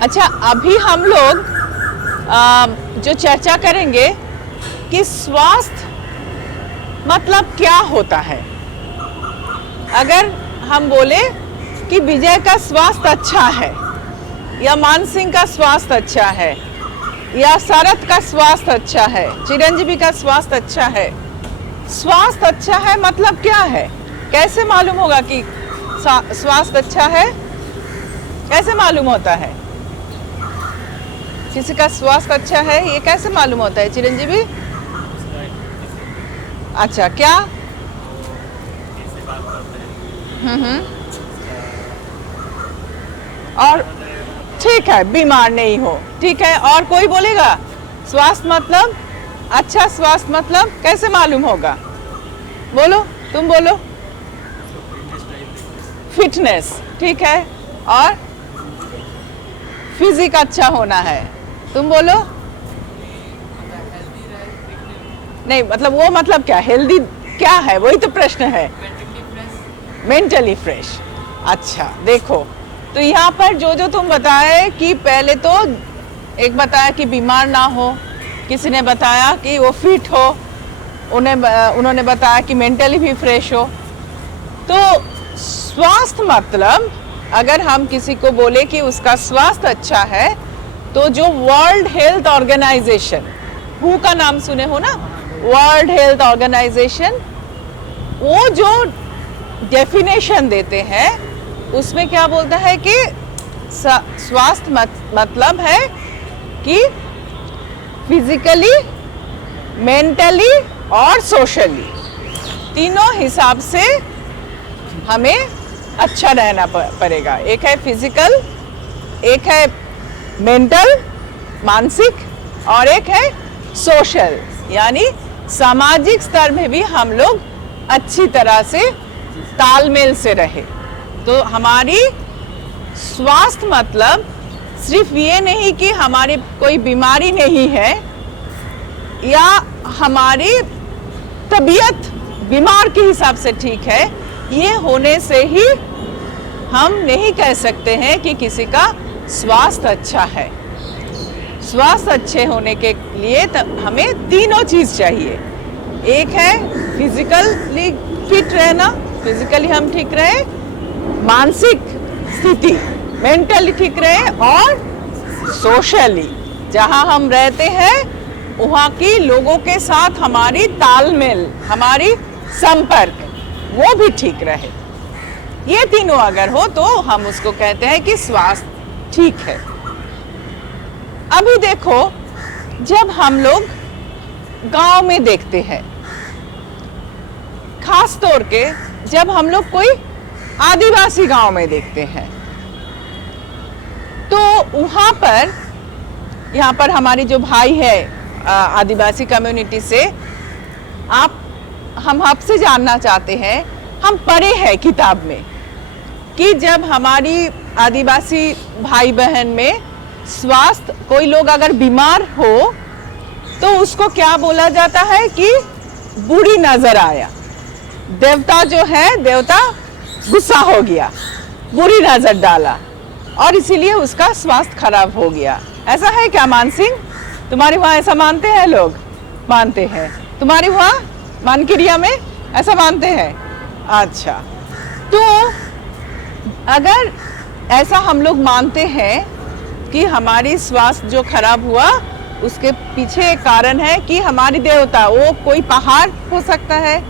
अच्छा, अभी हम लोग जो चर्चा करेंगे कि स्वास्थ्य मतलब क्या होता है। अगर हम बोले कि विजय का स्वास्थ्य अच्छा है, या मान सिंह का स्वास्थ्य अच्छा है, या शरद का स्वास्थ्य अच्छा है, चिरंजीवी का स्वास्थ्य अच्छा है, स्वास्थ्य अच्छा है मतलब क्या है? कैसे मालूम होगा कि स्वास्थ्य अच्छा है? कैसे मालूम होता है किसी का स्वास्थ्य अच्छा है? ये कैसे मालूम होता है चिरंजीवी? अच्छा, क्या? और ठीक है, बीमार नहीं हो, ठीक है। और कोई बोलेगा स्वास्थ्य मतलब अच्छा, स्वास्थ्य मतलब कैसे मालूम होगा? बोलो, तुम बोलो। फिटनेस, ठीक है। और फिजिक अच्छा होना है, तुम बोलो। नहीं, मतलब वो मतलब क्या? हेल्दी क्या है, वही तो प्रश्न है। Mentally fresh. अच्छा, देखो तो यहाँ पर जो तुम बताए कि पहले तो एक बताया कि बीमार ना हो, किसी ने बताया कि वो फिट हो, उन्होंने बताया कि मेंटली भी फ्रेश हो। तो स्वास्थ्य मतलब अगर हम किसी को बोले कि उसका स्वास्थ्य अच्छा है, तो जो वर्ल्ड हेल्थ ऑर्गेनाइजेशन, WHO का नाम सुने हो ना, वर्ल्ड हेल्थ ऑर्गेनाइजेशन, वो जो डेफिनेशन देते हैं उसमें क्या बोलता है कि स्वास्थ्य मतलब है कि फिजिकली, मेंटली और सोशली तीनों हिसाब से हमें अच्छा रहना पड़ेगा। एक है फिजिकल, एक है मेंटल, मानसिक, और एक है सोशल, यानी सामाजिक स्तर में भी हम लोग अच्छी तरह से तालमेल से रहे। तो हमारी स्वास्थ्य मतलब सिर्फ ये नहीं कि हमारी कोई बीमारी नहीं है, या हमारी तबीयत बीमार के हिसाब से ठीक है, ये होने से ही हम नहीं कह सकते हैं कि किसी का स्वास्थ्य अच्छा है। स्वास्थ्य अच्छे होने के लिए हमें तीनों चीज़ चाहिए। एक है फिजिकली फिट रहना, फिजिकली हम ठीक रहे, मानसिक स्थिति मेंटली ठीक रहे, और सोशली जहाँ हम रहते हैं वहाँ की लोगों के साथ हमारी तालमेल, हमारी संपर्क, वो भी ठीक रहे। ये तीनों अगर हो तो हम उसको कहते हैं कि स्वास्थ्य ठीक है। अभी देखो, जब हम लोग गांव में देखते हैं, खास तौर के जब हम लोग कोई आदिवासी गांव में देखते हैं, तो वहाँ पर, यहाँ पर हमारी जो भाई है आदिवासी कम्युनिटी से, हम आपसे जानना चाहते हैं, हम पढ़े हैं किताब में कि जब हमारी आदिवासी भाई बहन में स्वास्थ्य, कोई लोग अगर बीमार हो तो उसको क्या बोला जाता है कि बुरी नजर आया, देवता जो है, देवता गुस्सा हो गया, बुरी नजर डाला, और इसीलिए उसका स्वास्थ्य खराब हो गया। ऐसा है क्या मान सिंह? तुम्हारे वहाँ ऐसा मानते हैं लोग? मानते हैं। तुम्हारे वहाँ मानकिरिया में ऐसा मानते हैं? अच्छा, तो अगर ऐसा हम लोग मानते हैं कि हमारी स्वास्थ्य जो खराब हुआ उसके पीछे एक कारण है कि हमारी देवता, वो कोई पहाड़ हो सकता है,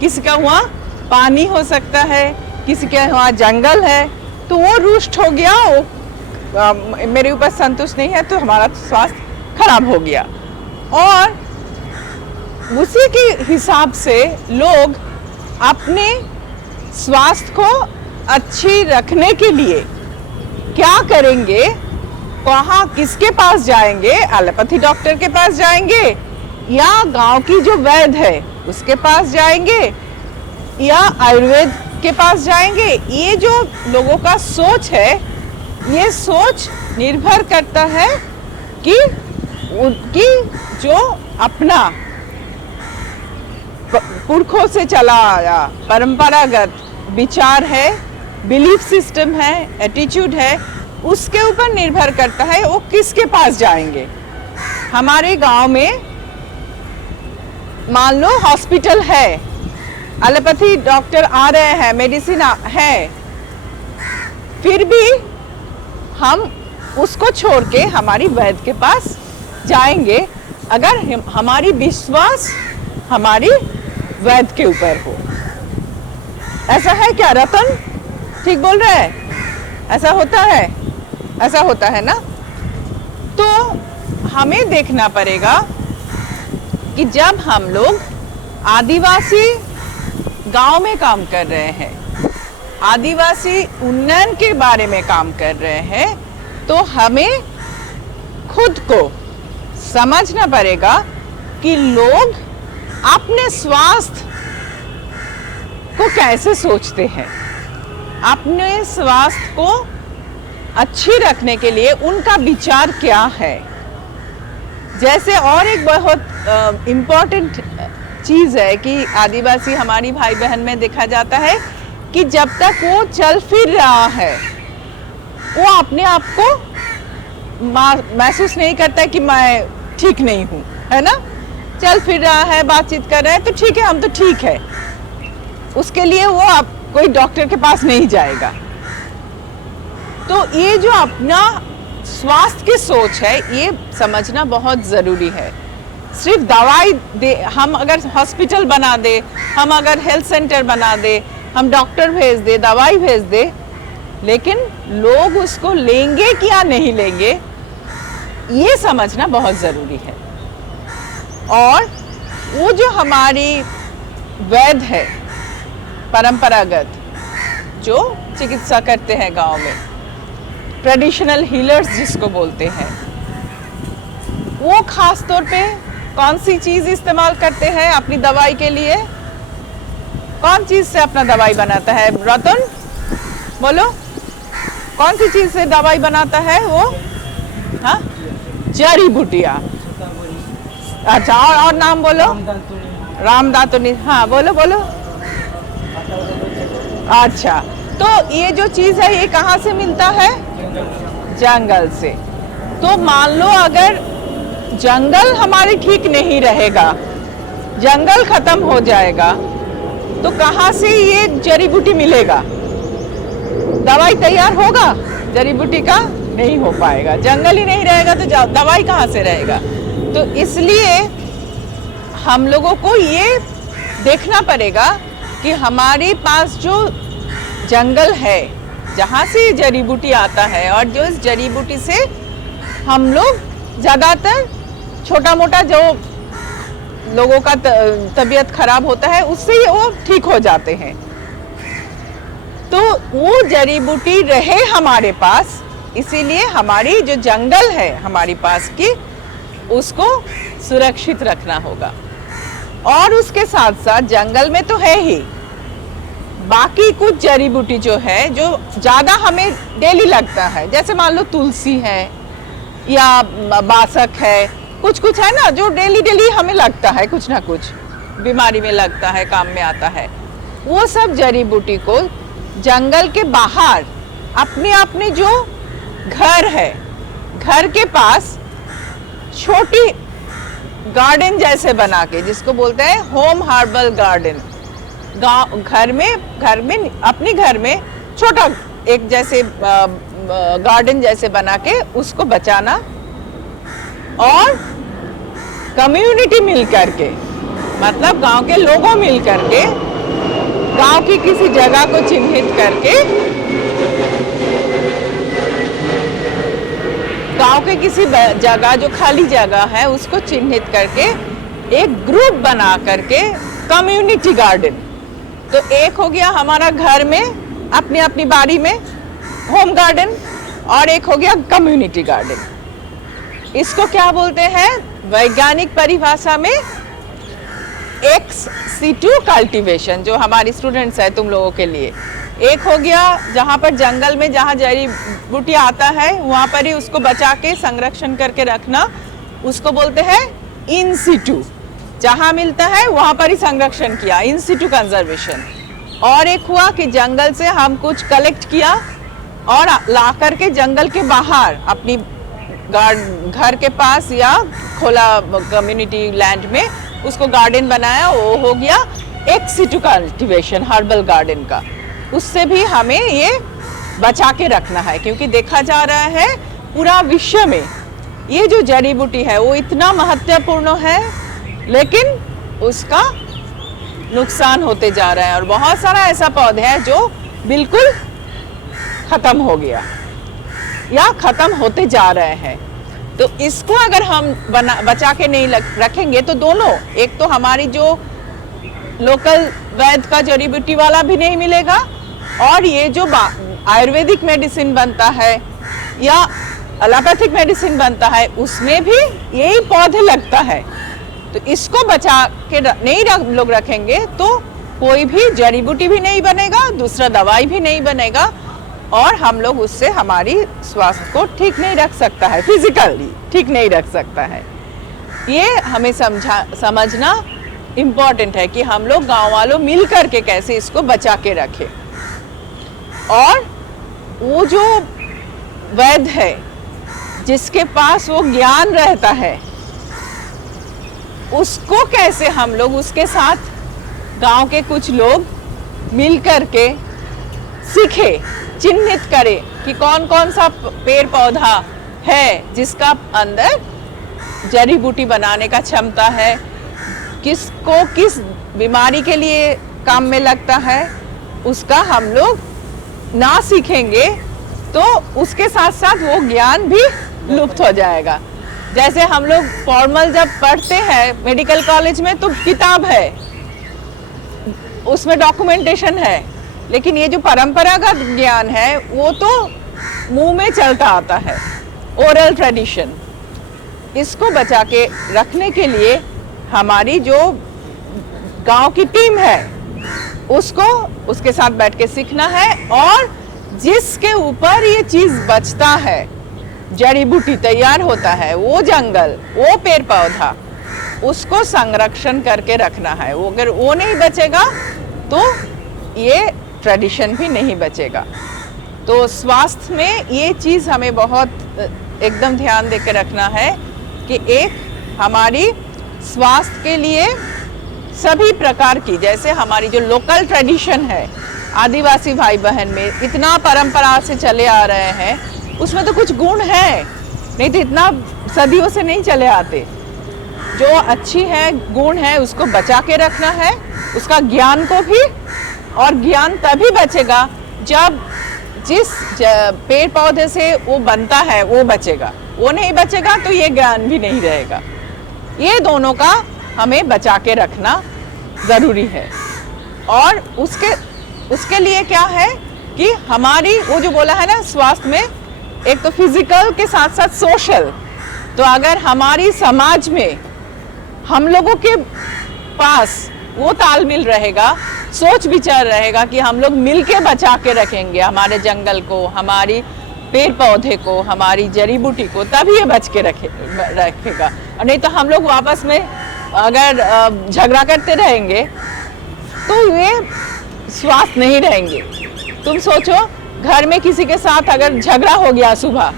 किसी का वहाँ पानी हो सकता है, किसी के वहाँ जंगल है, तो वो रुष्ट हो गया, वो मेरे ऊपर संतुष्ट नहीं है, तो हमारा स्वास्थ्य खराब हो गया। और उसी के हिसाब से लोग अपने स्वास्थ्य को अच्छी रखने के लिए क्या करेंगे? कहाँ, किसके पास जाएंगे? एलोपैथी डॉक्टर के पास जाएंगे, या गांव की जो वैद्य है उसके पास जाएंगे, या आयुर्वेद के पास जाएंगे? ये जो लोगों का सोच है, ये सोच निर्भर करता है कि उनकी जो अपना पुरखों से चला आया परंपरागत विचार है, बिलीफ सिस्टम है, एटीट्यूड है, उसके ऊपर निर्भर करता है वो किसके पास जाएंगे। हमारे गांव में मान लो हॉस्पिटल है, एलोपैथी डॉक्टर आ रहे हैं, मेडिसिन है, फिर भी हम उसको छोड़ के हमारी वैद्य के पास जाएंगे अगर हमारी विश्वास हमारी वैद्य के ऊपर हो। ऐसा है क्या रतन? ठीक बोल रहा है? ऐसा होता है, ऐसा होता है ना। तो हमें देखना पड़ेगा कि जब हम लोग आदिवासी गांव में काम कर रहे हैं, आदिवासी उन्नयन के बारे में काम कर रहे हैं, तो हमें खुद को समझना पड़ेगा कि लोग अपने स्वास्थ्य को कैसे सोचते हैं, अपने स्वास्थ्य को अच्छी रखने के लिए उनका विचार क्या है। जैसे और एक बहुत इम्पोर्टेंट चीज़ है कि आदिवासी हमारी भाई बहन में देखा जाता है कि जब तक वो चल फिर रहा है वो अपने आप को महसूस नहीं करता है कि मैं ठीक नहीं हूँ, है ना। चल फिर रहा है, बातचीत कर रहा है तो ठीक है, हम तो ठीक है, उसके लिए वो आप कोई डॉक्टर के पास नहीं जाएगा। तो ये जो अपना स्वास्थ्य की सोच है ये समझना बहुत ज़रूरी है। सिर्फ दवाई दे, हम अगर हॉस्पिटल बना दे, हम अगर हेल्थ सेंटर बना दे, हम डॉक्टर भेज दे, दवाई भेज दे, लेकिन लोग उसको लेंगे कि या नहीं लेंगे ये समझना बहुत ज़रूरी है। और वो जो हमारी वैद्य है परंपरागत जो चिकित्सा करते हैं गांव में, ट्रेडिशनल हीलर्स जिसको बोलते हैं, वो खास तौर पे कौन सी चीज़ इस्तेमाल करते हैं अपनी दवाई के लिए? कौन चीज़ से अपना दवाई बनाता है? रतन बोलो, कौन सी चीज़ से दवाई बनाता है वो? हाँ, जड़ी बूटियाँ। अच्छा, और नाम बोलो। रामदातुनी। हाँ बोलो बोलो। अच्छा, तो ये जो चीज़ है ये कहाँ से मिलता है? जंगल से। तो मान लो अगर जंगल हमारे ठीक नहीं रहेगा, जंगल खत्म हो जाएगा, तो कहाँ से ये जड़ी बूटी मिलेगा? दवाई तैयार होगा जड़ी बूटी का? नहीं हो पाएगा। जंगल ही नहीं रहेगा तो दवाई कहाँ से रहेगा? तो इसलिए हम लोगों को ये देखना पड़ेगा कि हमारे पास जो जंगल है जहाँ से जड़ी बूटी आता है, और जो इस जड़ी बूटी से हम लोग ज़्यादातर छोटा मोटा जो लोगों का तबीयत खराब होता है उससे वो ठीक हो जाते हैं। तो वो जड़ी बूटी रहे हमारे पास, इसीलिए हमारी जो जंगल है हमारी पास की, उसको सुरक्षित रखना होगा। और उसके साथ साथ जंगल में तो है ही बाकी कुछ जड़ी बूटी जो है जो ज़्यादा हमें डेली लगता है, जैसे मान लो तुलसी है या बासक है, कुछ कुछ है ना जो डेली डेली हमें लगता है, कुछ ना कुछ बीमारी में लगता है, काम में आता है। वो सब जड़ी बूटी को जंगल के बाहर अपने अपने जो घर है, घर के पास छोटी गार्डन जैसे बना के, जिसको बोलते हैं होम हर्बल गार्डन, गाँव घर में अपने घर में छोटा एक जैसे गार्डन जैसे बना के उसको बचाना, और कम्युनिटी मिल करके, मतलब गांव के लोगों मिल करके, गांव की किसी जगह को चिन्हित करके, गांव के किसी जगह जो खाली जगह है उसको चिन्हित करके एक ग्रुप बना करके कम्युनिटी गार्डन। तो एक हो गया हमारा घर में अपनी अपनी बाड़ी में होम गार्डन, और एक हो गया कम्युनिटी गार्डन। इसको क्या बोलते हैं वैज्ञानिक परिभाषा में? एक्स सीटू कल्टीवेशन, जो हमारी स्टूडेंट्स है तुम लोगों के लिए। एक हो गया जहाँ पर जंगल में जहाँ जड़ी बूटी आता है वहाँ पर ही उसको बचा के संरक्षण करके रखना, उसको बोलते हैं इन सीटू। जहाँ मिलता है वहाँ पर ही संरक्षण किया, इन सिटू कंजर्वेशन। और एक हुआ कि जंगल से हम कुछ कलेक्ट किया और ला करके जंगल के बाहर अपनी घर के पास या खोला कम्युनिटी लैंड में उसको गार्डन बनाया। वो हो गया एक सिटू कल्टीवेशन, हर्बल गार्डन का। उससे भी हमें ये बचा के रखना है, क्योंकि देखा जा रहा है पूरा विश्व में ये जो जड़ी बूटी है वो इतना महत्वपूर्ण है, लेकिन उसका नुकसान होते जा रहा है। और बहुत सारा ऐसा पौधा है जो बिल्कुल खत्म हो गया या खत्म होते जा रहे हैं। तो इसको अगर हम बचा के नहीं रखेंगे तो दोनों, एक तो हमारी जो लोकल वैद्य का जड़ी बूटी वाला भी नहीं मिलेगा, और ये जो आयुर्वेदिक मेडिसिन बनता है या एलोपैथिक मेडिसिन बनता है उसमें भी यही पौधे लगता है। तो इसको बचा के नहीं लोग रखेंगे तो कोई भी जड़ी बूटी भी नहीं बनेगा, दूसरा दवाई भी नहीं बनेगा, और हम लोग उससे हमारी स्वास्थ्य को ठीक नहीं रख सकता है, फिजिकली ठीक नहीं रख सकता है। ये हमें समझना इम्पोर्टेंट है कि हम लोग गांव वालों मिल करके कैसे इसको बचा के रखें। और वो जो वैद्य है जिसके पास वो ज्ञान रहता है, उसको कैसे हम लोग उसके साथ गांव के कुछ लोग मिल करके सीखे, चिन्हित करें कि कौन कौन सा पेड़ पौधा है जिसका अंदर जड़ी बूटी बनाने का क्षमता है, किसको किस बीमारी के लिए काम में लगता है, उसका हम लोग ना सीखेंगे तो उसके साथ साथ वो ज्ञान भी लुप्त हो जाएगा। जैसे हम लोग फॉर्मल जब पढ़ते हैं मेडिकल कॉलेज में तो किताब है, उसमें डॉक्यूमेंटेशन है, लेकिन ये जो परंपरागत ज्ञान है वो तो मुंह में चलता आता है, ओरल ट्रेडिशन। इसको बचा के रखने के लिए हमारी जो गांव की टीम है उसको उसके साथ बैठ के सीखना है, और जिसके ऊपर ये चीज बचता है, जड़ी बूटी तैयार होता है, वो जंगल, वो पेड़ पौधा, उसको संरक्षण करके रखना है। वो अगर वो नहीं बचेगा तो ये ट्रेडिशन भी नहीं बचेगा। तो स्वास्थ्य में ये चीज़ हमें बहुत एकदम ध्यान दे के रखना है कि एक हमारी स्वास्थ्य के लिए सभी प्रकार की, जैसे हमारी जो लोकल ट्रेडिशन है आदिवासी भाई बहन में इतना परंपरा से चले आ रहे हैं, उसमें तो कुछ गुण है, नहीं तो इतना सदियों से नहीं चले आते। जो अच्छी है, गुण है, उसको बचा के रखना है, उसका ज्ञान को भी। और ज्ञान तभी बचेगा जब जिस पेड़ पौधे से वो बनता है वो बचेगा, वो नहीं बचेगा तो ये ज्ञान भी नहीं रहेगा। ये दोनों का हमें बचा के रखना ज़रूरी है। और उसके लिए क्या है कि हमारी वो जो बोला है ना, स्वास्थ्य में एक तो फिजिकल के साथ साथ सोशल। तो अगर हमारी समाज में हम लोगों के पास वो तालमेल रहेगा, सोच विचार रहेगा कि हम लोग मिलके बचा के रखेंगे हमारे जंगल को, हमारी पेड़ पौधे को, हमारी जड़ी बूटी को, तभी ये बच के रखेगा। और नहीं तो हम लोग आपस में अगर झगड़ा करते रहेंगे तो ये स्वास्थ्य नहीं रहेंगे। तुम सोचो, घर में किसी के साथ अगर झगड़ा हो गया सुबह,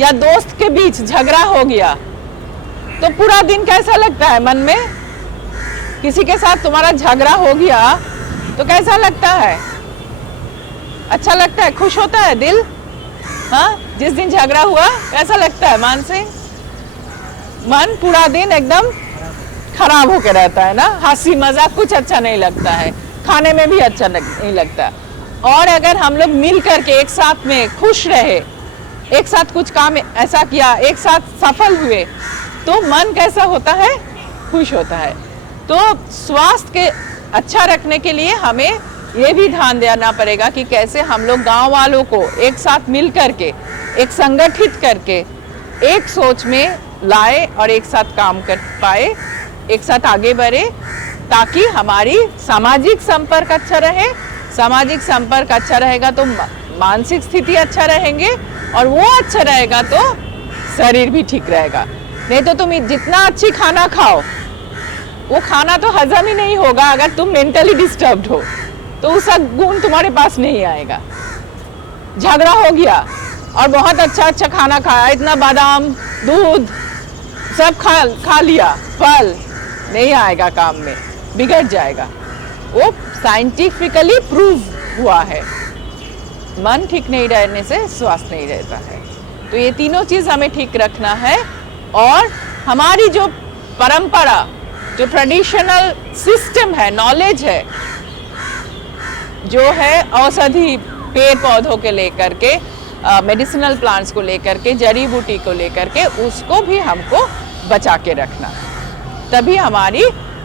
या दोस्त के बीच झगड़ा हो गया, तो पूरा दिन कैसा लगता है मन में? किसी के साथ तुम्हारा झगड़ा हो गया तो कैसा लगता है? अच्छा लगता है, खुश होता है दिल? हाँ, जिस दिन झगड़ा हुआ कैसा लगता है मन से? मन पूरा दिन एकदम खराब होकर रहता है ना, हंसी मजाक कुछ अच्छा नहीं लगता है, खाने में भी अच्छा नहीं लगता। और अगर हम लोग मिल करके एक साथ में खुश रहे, एक साथ कुछ काम ऐसा किया, एक साथ सफल हुए, तो मन कैसा होता है? खुश होता है। तो स्वास्थ्य के अच्छा रखने के लिए हमें ये भी ध्यान देना पड़ेगा कि कैसे हम लोग गांव वालों को एक साथ मिल करके, एक संगठित करके, एक सोच में लाए और एक साथ काम कर पाए, एक साथ आगे बढ़े, ताकि हमारी सामाजिक संपर्क अच्छा रहे। सामाजिक संपर्क अच्छा रहेगा तो मानसिक स्थिति अच्छा रहेंगे, और वो अच्छा रहेगा तो शरीर भी ठीक रहेगा। नहीं तो तुम जितना अच्छी खाना खाओ, वो खाना तो हजम ही नहीं होगा अगर तुम मेंटली डिस्टर्ब्ड हो, तो उसका गुण तुम्हारे पास नहीं आएगा। झगड़ा हो गया और बहुत अच्छा अच्छा खाना खाया, इतना बादाम दूध सब खा लिया, फल नहीं आएगा काम में, बिगड़ जाएगा। वो साइंटिफिकली प्रूव हुआ है। मन ठीक नहीं रहने से स्वास्थ्य नहीं रहता है। तो ये तीनों चीज हमें ठीक रखना है। और हमारी जो परंपरा, जो ट्रेडिशनल सिस्टम है, नॉलेज है, जो है औषधि पेड़ पौधों के लेकर के, मेडिसिनल प्लांट्स को लेकर के, जड़ी बूटी को लेकर के, उसको भी हमको बचा के रखना, तभी हमारी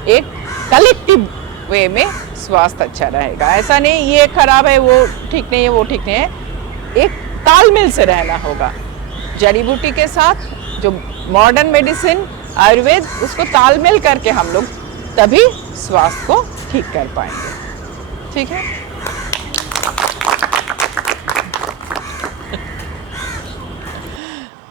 एक कलेक्टिव वे में स्वास्थ्य अच्छा रहेगा। ऐसा नहीं ये खराब है, वो ठीक नहीं है, वो ठीक नहीं है। एक तालमेल से रहना होगा जड़ी बूटी के साथ, जो मॉडर्न मेडिसिन आयुर्वेद, उसको तालमेल करके हम लोग तभी स्वास्थ्य को ठीक कर पाएंगे। ठीक है।